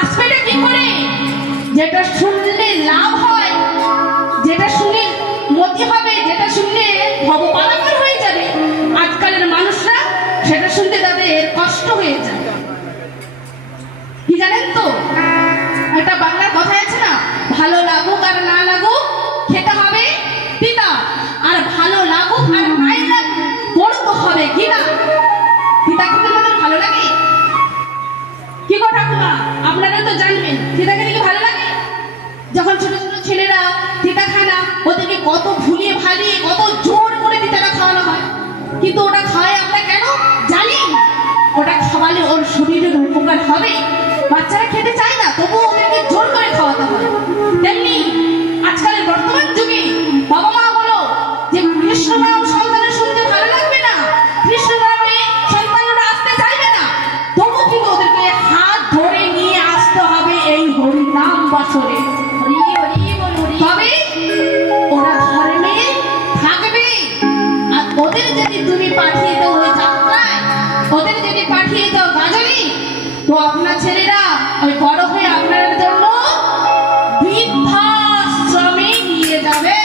আসবেটা কি করে? যেটা শুনলে লাভ হয়, যেটা শুনে মতি হবে, যেটা শুনলে ভবপারাপার হয়ে যাবে, আজকালের মানুষরা সেটা শুনতে তাদের কষ্ট হয়ে যায়। কি জানেন তো, একটা বাংলার কথা আছে না, ভালো লাগুক আর না লাগুক খেতে হবে পিতা, আর ভালো লাগুক আর নাই লাগুক পড়তে হবে কি না? পিতা খেতে আমাদের ভালো লাগে কি গো ঠাকুমা? আপনারা তো জানবেন পিতা খেতে কি ভালো লাগে? যখন ছোট ছোট ছেলেরা পিতা খায় না, ওদেরকে কত ভুলিয়ে ভালিয়ে কত জোর করে পিতাটা খাওয়ানো হয়, কিন্তু ওটা খাওয়াই আমরা কেন জানি? ওটা খাওয়ালে ওর শরীরের উপকার হবে। বাচ্চারা খেতে চায় না, তবুও ওদেরকে জোর করে খাওয়াতে হয়। তেমনি আজকালের বর্তমান যুগে বাবা মা হলো যে কৃষ্ণ নাম সন্তানের শুনতে ভালো লাগবে না, কৃষ্ণ নামে সন্তানরা আসতে চাইবে না, তবু কিন্তু ওদেরকে হাত ধরে নিয়ে আসতে হবে এই হরি নাম বাসরে। তবে ওরা ধর্মে থাকবে। আর ওদের যদি তুমি পাঠিয়ে দাও ওই যাত্রায়, ওদের যদি পাঠিয়ে দাও গাজনে, তো আপনার ছেলেরা ওই বড় হয়ে আপনার জন্য বৃদ্ধাশ্রমে নিয়ে যাবে।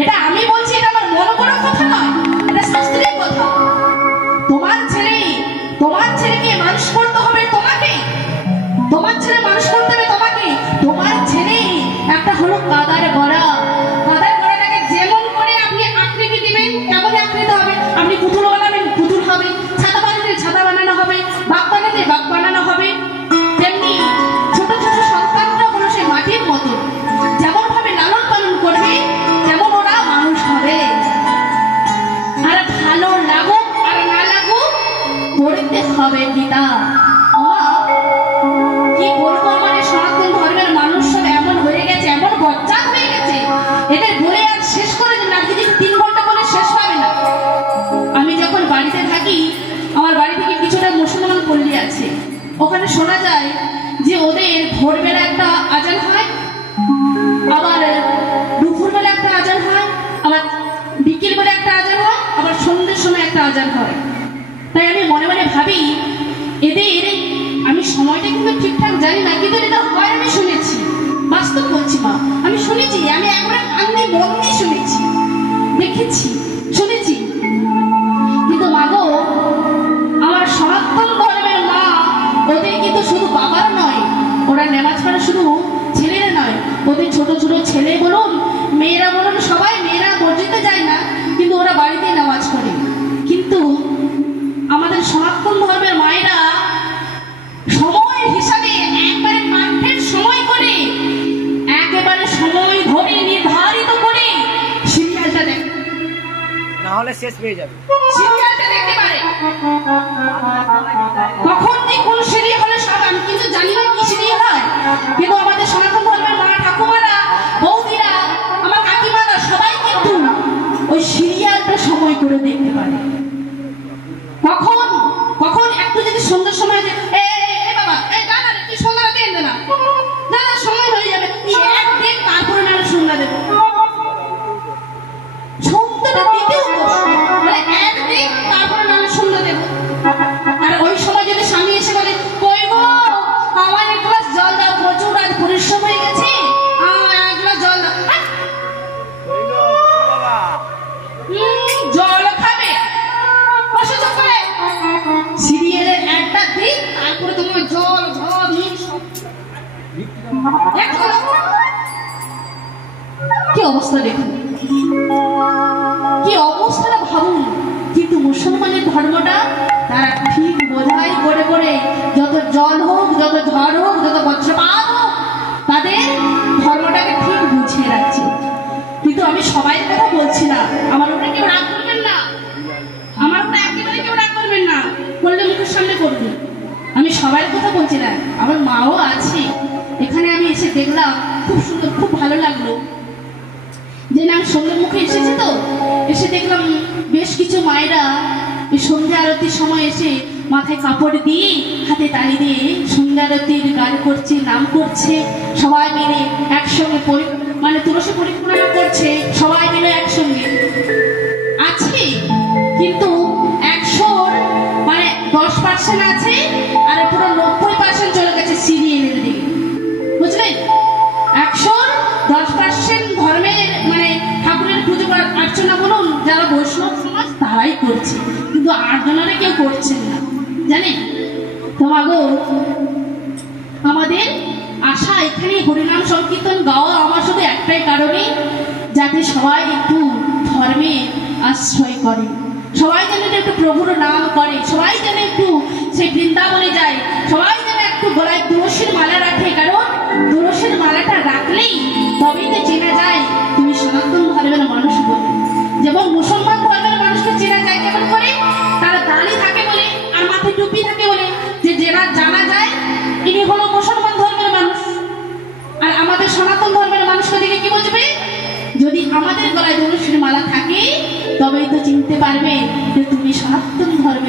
এটা আমি বলছি, এটা আমার মন করার কথা নয়, এটা শাস্ত্রের কথা। তোমার ছেলেকে মানুষ করতে হবে তোমাকে, তোমার ছেলে মানুষ করতে হবে তোমাকে। তোমার ছেলে একটা হলো কাদার গড়া, কাদার গড়াটাকে যেমন করে আপনি আকৃতি দিবেন তেমনই আকৃতি হবে। আপনি পুতুল বানাবেন পুতুল হবে, ছাতা বানালে ছাতা বানানো হবে, বাঘ বানালে বাঘ বানানো হবে। তেমনি ছোট ছোট সন্তানরা হলো সে মাটির মতো, যেমন ভাবে লালন পালন করবে তেমন ওরা মানুষ হবে। আর ভালো লাগুক আর না লাগুক পড়তে হবে গীতা। কি বলবো, আমার সনাতন ধর্মের মানুষ সব এমন হয়ে গেছে, এমন বজ্জাত হয়ে গেছে, এদের বলে আর শেষ করে দিন, আর যদি 3 ঘন্টা বলে শেষ পাবে না। আমি যখন বাড়িতে থাকি, আমার বাড়ি থেকে কিছুটা মুসলমান পল্লী আছে, ওখানে শোনা যায় যে ওদের ভোরবেলা একটা আজান হয়, আবার দুপুরবেলা একটা আজান হয়, আবার বিকেলবেলা একটা আজান হয়, আবার সন্ধ্যের সময় একটা আজান হয়। তাই আমি মনে মনে ভাবি, এদের আমি সময়টা কিন্তু ঠিকঠাক জানি না, কিন্তু এটা হয় আমি শুনেছি, বাস্তব বলছি মা, আমি শুনেছি, আমি একবার কান দিয়ে মন দিয়ে শুনেছি, দেখেছি, শুনেছি। কিন্তু মা গো, আমার সনাতন ধর্মের মা, ওদের কিন্তু শুধু বাবার নয়, ওরা নামাজ পড়ে শুধু ছেলেরা নয়, ওদের ছোট ছোট ছেলে বলুন মেয়েরা বলুন, সবাই মেয়েরা মসজিদে যায় না, কিন্তু ওরা বাড়িতে নামাজ পড়ে। কিন্তু আমাদের সনাতন ধর্মের মায়েরা সময় হিসাবে একবারে পার্ফেক্ট সময় করে, একেবারে সময় ধরে নির্ধারিত করে সিরিয়ালটা দেখে, না হলে শেষ পেয়ে যাবে। সিরিয়ালটা দেখতে পারে কখন যে কোন সিরিয়াল হলে সব আমি কিন্তু জানি না কি সিরিয়াল হয়, কিন্তু আমাদের সনাতন ধর্মের মা ঠাকুমারা, বৌদিরা, আমার কাকিমারা সবাই কিন্তু ওই সিরিয়ালটা সময় করে দেখতে পারে। কখন কখন একটু যদি সন্ধ্যার সময় যে বাবা জানা তুই সন্ধ্যা দিয়ে দে না, না সময় হয়ে যাবে, এক দেখ তারপরে না সন্ধ্যা দেবো, সন্ধ্যাটা দিতেও মানে এক দেখ তারপরে না সন্ধ্যা দেবো। আর ওই সময় যদি স্বামী এসে বলে কই গো আমার এক গ্লাস জল দাও, প্রচুর আজ পরিশ্রম হয়ে গেছে, এক গ্লাস জল দাও, জল খাবে সিরিয়ালের একটা দিক, তারপরে তোমার জল ঝড় কি অবস্থা দেখুন, কি অবস্থাটা ভাবুন। কিন্তু মুসলমানের ধর্মটা তারা ঠিক বোঝাই করে করে, যত জল হোক, যত ঝড় হোক, যত বজ্রপাত হোক, তাদের ধর্মটাকে ঠিক বুঝিয়ে রাখছে। কিন্তু আমি সবাই কথা বলছি না, আমার উপরে কেউ রাগ করবেন না, আমার উপরে একেবারে কেউ রাগ করবেন না, করলে মুখের সামনে করবেন। আমি সবার কথা বলছি না, আমার মাও আছে এখানে। আমি এসে দেখলাম খুব সুন্দর, খুব ভালো লাগলো যে না আমি সন্ধ্যের মুখে এসেছি, তো এসে দেখলাম বেশ কিছু মায়েরা এই সন্ধ্যা আরতির সময় এসে মাথায় কাপড় দিয়ে হাতে তালি দিয়ে সন্ধ্যা আরতির গান করছে, নাম করছে, সবাই মিলে একসঙ্গে মানে তুলসী পরিক্রমা করছে, সবাই মিলে একসঙ্গে আছে। সবাই করছে, কিন্তু 8 জনেরা কেউ করছেন না, জানেন তো মাগো। আমাদের আশা এখানে হরিনাম সংকীর্তন গাওয়া আমার শুধু একটাই কারণে, যাতে সবাই একটু ধর্মে আশ্রয় করে, সবাই যেন একটু প্রভুর নাম করে, সবাই যেন একটু সেই বৃন্দাবনে যায়, সবাই যেন একটু গলায় তুলসীর মালা রাখে, কারণ তুলসীর মালাটা রাখলেই তবেই তো চেনা যায় তুমি সনাতন ধর্মের মানুষ বলে। যেমন মুসলমান ধর্মের মানুষকে চেনা যায় কেমন করে, তারা দাড়ি থাকে বলে আর মাথায় টুপি থাকে বলে, যে যারা জানা যায় ইনি হলো মুসলমান ধর্মের মানুষ। আর আমাদের সনাতন ধর্মের মানুষকে দেখে কি বুঝবে, যদি আমাদের গলায় তুলসীর মালা থাকে তবেই তো চিনতে পারবে যে তুমি সনাতন ধর্মের